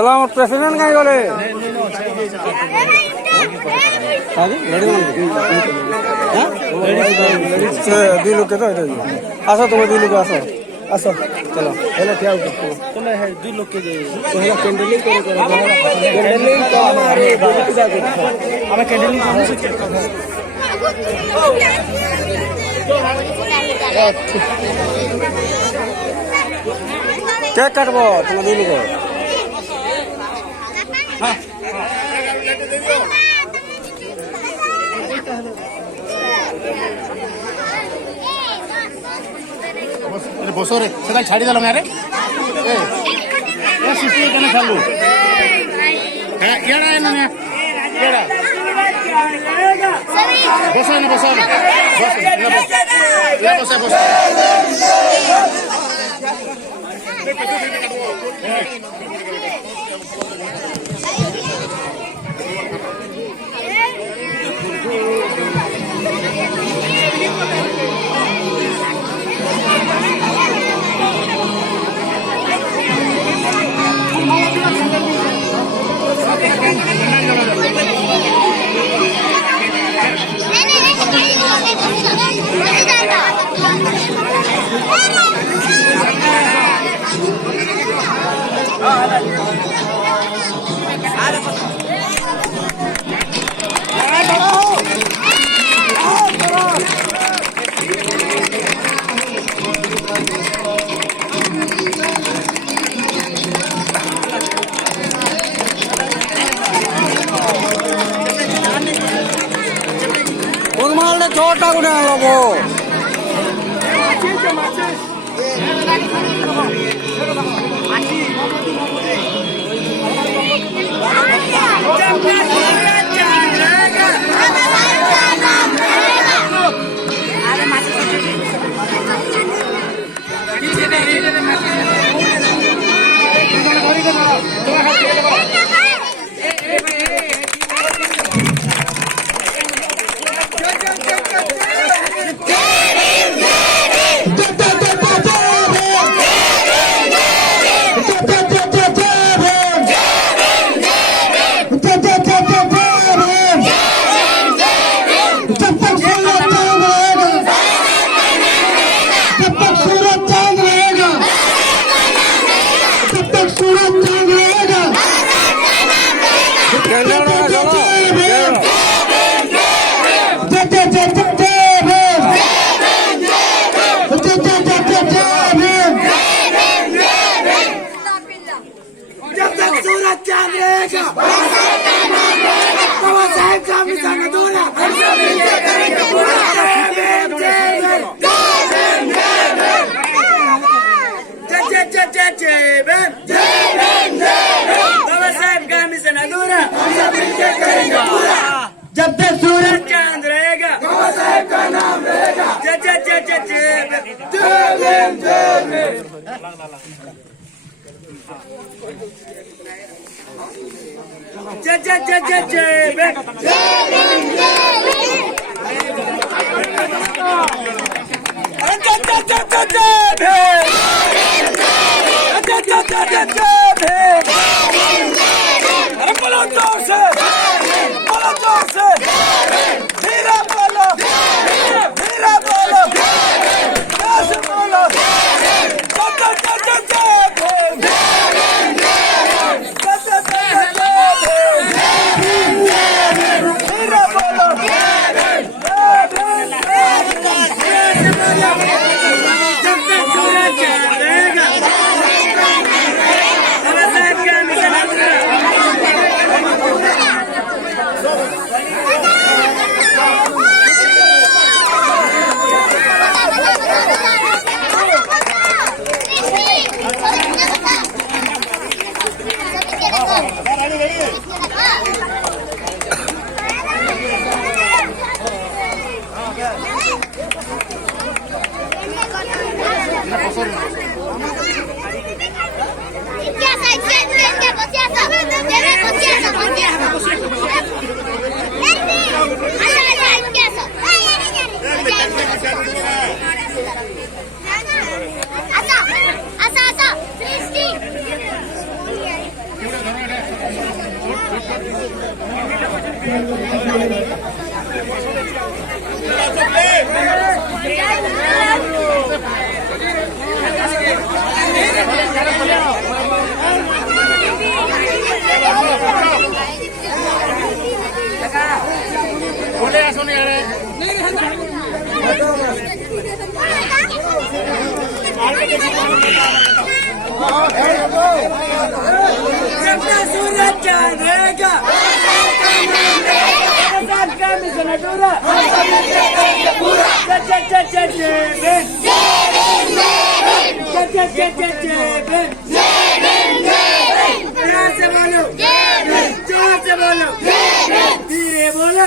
चलो हम प्रेसिडेंट कहीं गले दी लोग के तो आसो तुम दी लोग आसो आसो चलो हेला क्या चलो है दी लोग के तो हेला कैंडलिंग करे कैंडलिंग तो हमारे बोली के जाके हमें कैंडलिंग क्या काटबो तुम दी लोग বসো রে সেটা ছাড়ি দিলাম আরে এ সিস্টেম কেন চালু হ্যাঁ ইয়াড়া এনে না ইয়াড়া বসো না বসো না বসো বসো छोटा गुना लोगो जब तक सूरज चांद रहेगा बाबा साहेब का नाम रहेगा जय जय जय जय जय भीम जय भीम जय जय जय जय जय भीम जब तक सूरज चांद रहेगा का मिशन अधूरा से बोलो, जोर से बोलो, धीरे बोलो।